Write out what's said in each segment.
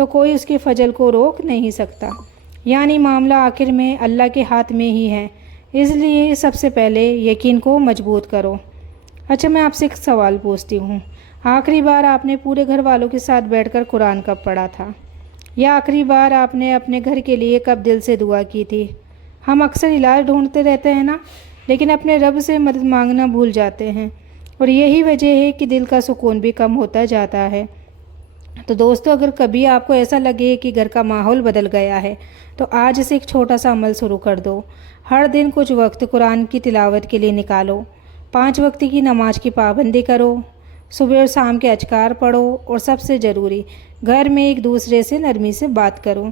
تو کوئی اس کے فضل کو روک نہیں سکتا، یعنی معاملہ آخر میں اللہ کے ہاتھ میں ہی ہے، اس لیے سب سے پہلے یقین کو مضبوط کرو۔ اچھا، میں آپ سے ایک سوال پوچھتی ہوں، آخری بار آپ نے پورے گھر والوں کے ساتھ بیٹھ کر قرآن کب پڑھا تھا؟ یا آخری بار آپ نے اپنے گھر کے لیے کب دل سے دعا کی تھی؟ ہم اکثر علاج ڈھونڈتے رہتے ہیں نا، لیکن اپنے رب سے مدد مانگنا بھول جاتے ہیں، اور یہی وجہ ہے کہ دل کا سکون بھی کم ہوتا جاتا ہے۔ تو دوستو، اگر کبھی آپ کو ایسا لگے کہ گھر کا ماحول بدل گیا ہے تو آج سے ایک چھوٹا سا عمل شروع کر دو۔ ہر دن کچھ وقت قرآن کی تلاوت کے لیے نکالو، 5 وقت کی نماز کی پابندی کرو، صبح اور شام کے اذکار پڑھو، اور سب سے ضروری گھر میں ایک دوسرے سے نرمی سے بات کرو،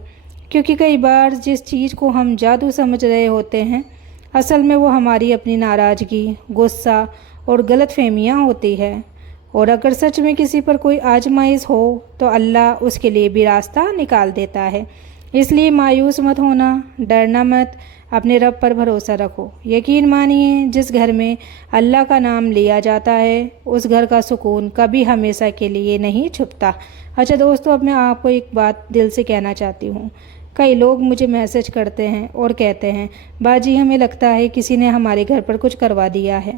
کیونکہ کئی بار جس چیز کو ہم جادو سمجھ رہے ہوتے ہیں اصل میں وہ ہماری اپنی ناراضگی، غصہ اور غلط فہمیاں ہوتی ہے۔ اور اگر سچ میں کسی پر کوئی آزمائش ہو تو اللہ اس کے لیے بھی راستہ نکال دیتا ہے۔ اس لیے مایوس مت ہونا، ڈرنا مت، اپنے رب پر بھروسہ رکھو۔ یقین مانیے، جس گھر میں اللہ کا نام لیا جاتا ہے اس گھر کا سکون کبھی ہمیشہ کے لیے نہیں چھپتا۔ اچھا دوستو، اب میں آپ کو ایک بات دل سے کہنا چاہتی ہوں۔ کئی لوگ مجھے میسج کرتے ہیں اور کہتے ہیں، باجی ہمیں لگتا ہے کسی نے ہمارے گھر پر کچھ کروا دیا ہے۔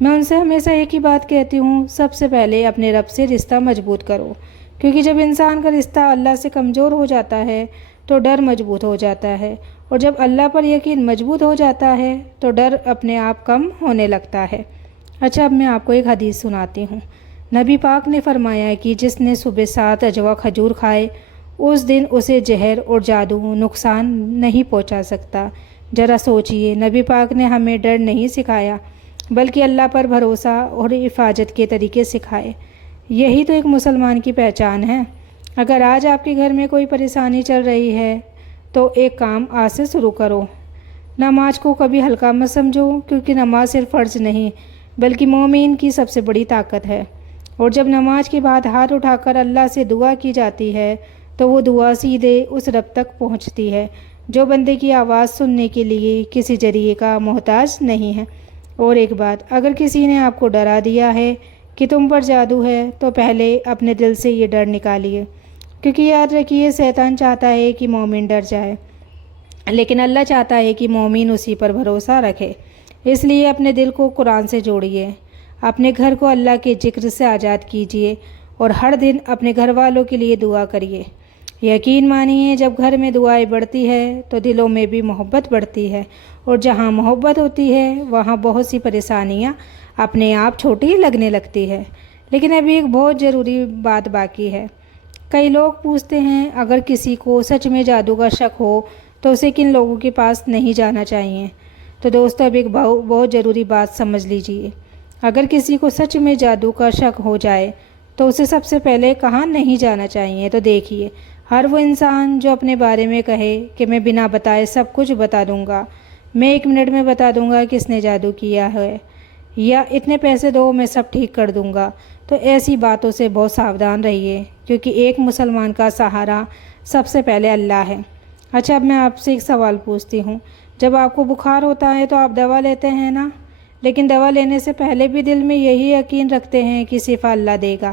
میں ان سے ہمیشہ ایک ہی بات کہتی ہوں، سب سے پہلے اپنے رب سے رشتہ مضبوط کرو، کیونکہ جب انسان کا رشتہ اللہ سے کمزور ہو جاتا ہے تو ڈر مضبوط ہو جاتا ہے، اور جب اللہ پر یقین مضبوط ہو جاتا ہے تو ڈر اپنے آپ کم ہونے لگتا ہے۔ اچھا، اب میں آپ کو ایک حدیث سناتی ہوں۔ نبی پاک نے فرمایا کہ جس نے صبح 7 اجوا کھجور کھائے اس دن اسے زہر اور جادو نقصان نہیں پہنچا سکتا۔ ذرا سوچئے، نبی پاک نے ہمیں ڈر نہیں سکھایا بلکہ اللہ پر بھروسہ اور حفاظت کے طریقے سکھائے۔ یہی تو ایک مسلمان کی پہچان ہے۔ اگر آج آپ کے گھر میں کوئی پریشانی چل رہی ہے تو ایک کام آج سے شروع کرو۔ نماز کو کبھی ہلکا مت سمجھو، کیونکہ نماز صرف فرض نہیں بلکہ مومن کی سب سے بڑی طاقت ہے، اور جب نماز کے بعد ہاتھ اٹھا کر اللہ سے دعا کی جاتی ہے تو وہ دعا سیدھے اس رب تک پہنچتی ہے جو بندے کی آواز سننے کے لیے کسی ذریعے کا محتاج نہیں ہے۔ اور ایک بات، اگر کسی نے آپ کو ڈرا دیا ہے کہ تم پر جادو ہے تو پہلے اپنے دل سے یہ ڈر نکالیے، کیونکہ یاد رکھیے شیطان چاہتا ہے کہ مومن ڈر جائے، لیکن اللہ چاہتا ہے کہ مومن اسی پر بھروسہ رکھے۔ اس لیے اپنے دل کو قرآن سے جوڑیے، اپنے گھر کو اللہ کے ذکر سے آزاد کیجیے، اور ہر دن اپنے گھر والوں کے لیے دعا کریے۔ یقین مانیے، جب گھر میں دعائیں بڑھتی ہے تو دلوں میں بھی محبت بڑھتی ہے، اور جہاں محبت ہوتی ہے وہاں بہت سی پریشانیاں اپنے آپ چھوٹی لگنے لگتی ہے۔ لیکن ابھی ایک بہت ضروری بات باقی ہے۔ کئی لوگ پوچھتے ہیں، اگر کسی کو سچ میں جادو کا شک ہو تو اسے کن لوگوں کے پاس نہیں جانا چاہیے؟ تو دوستو، اب ایک بہت ضروری بات سمجھ لیجئے۔ اگر کسی کو سچ میں جادو کا شک ہو جائے تو اسے سب سے پہلے کہاں نہیں جانا چاہیے؟ تو دیکھیے، ہر وہ انسان جو اپنے بارے میں کہے کہ میں بنا بتائے سب کچھ بتا دوں گا، میں 1 منٹ میں بتا دوں گا کس نے جادو کیا ہے، یا اتنے پیسے دو میں سب ٹھیک کر دوں گا، تو ایسی باتوں سے بہت ساودھان رہیے، کیونکہ ایک مسلمان کا سہارا سب سے پہلے اللہ ہے۔ اچھا، اب میں آپ سے ایک سوال پوچھتی ہوں۔ جب آپ کو بخار ہوتا ہے تو آپ دوا لیتے ہیں نا، لیکن دوا لینے سے پہلے بھی دل میں یہی یقین رکھتے ہیں کہ شفا اللہ دے گا۔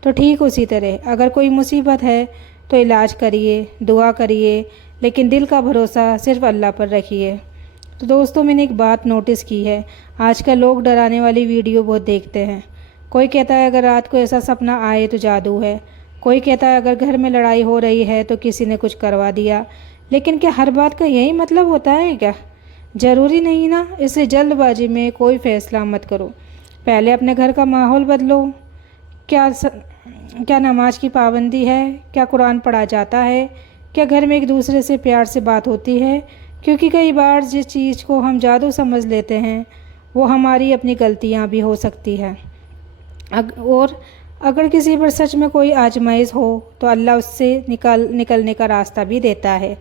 تو ٹھیک اسی طرح اگر کوئی مصیبت ہے تو علاج کریے، دعا کریے، لیکن دل کا بھروسہ صرف اللہ پر رکھیے۔ تو دوستوں، میں نے ایک بات نوٹس کی ہے، آج کل لوگ ڈرانے والی ویڈیو بہت دیکھتے ہیں۔ کوئی کہتا ہے اگر رات کو ایسا سپنا آئے تو جادو ہے، کوئی کہتا ہے اگر گھر میں لڑائی ہو رہی ہے تو کسی نے کچھ کروا دیا۔ لیکن کیا ہر بات کا یہی مطلب ہوتا ہے کیا؟ ضروری نہیں نا۔ اس سے جلد بازی میں کوئی فیصلہ مت کرو، پہلے اپنے گھر کا ماحول بدلو۔ کیا نماز کی پابندی ہے؟ کیا قرآن پڑھا جاتا ہے؟ کیا گھر میں ایک دوسرے سے پیار سے بات ہوتی ہے؟ کیونکہ کئی بار جس چیز کو ہم جادو سمجھ لیتے ہیں وہ ہماری اپنی غلطیاں بھی ہو سکتی ہے۔ اور اگر کسی پر سچ میں کوئی آزمائش ہو تو اللہ اس سے نکلنے کا راستہ بھی دیتا ہے۔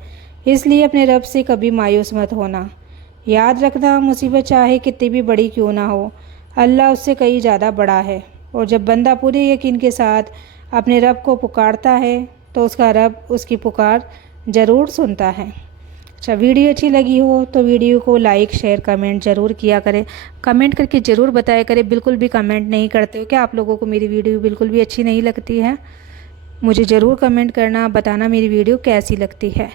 اس لیے اپنے رب سے کبھی مایوس مت ہونا۔ یاد رکھنا، مصیبت چاہے کتنی بھی بڑی کیوں نہ ہو، اللہ اس سے کئی زیادہ بڑا ہے، اور جب بندہ پورے یقین کے ساتھ اپنے رب کو پکارتا ہے تو اس کا رب اس کی پکار ضرور سنتا ہے۔ اچھا، ویڈیو اچھی لگی ہو تو ویڈیو کو لائک، شیئر، کمنٹ ضرور کیا کریں۔ کمنٹ کر کے ضرور بتایا کریں، بالکل بھی کمنٹ نہیں کرتے ہو کیا آپ لوگوں کو میری ویڈیو بالکل بھی اچھی نہیں لگتی ہے؟ مجھے ضرور کمنٹ کرنا، بتانا میری ویڈیو کیسی لگتی ہے۔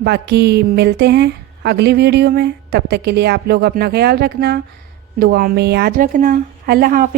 باقی ملتے ہیں اگلی ویڈیو میں، تب تک کے لیے آپ لوگ اپنا خیال رکھنا، دعاؤں میں یاد رکھنا۔ اللہ حافظ۔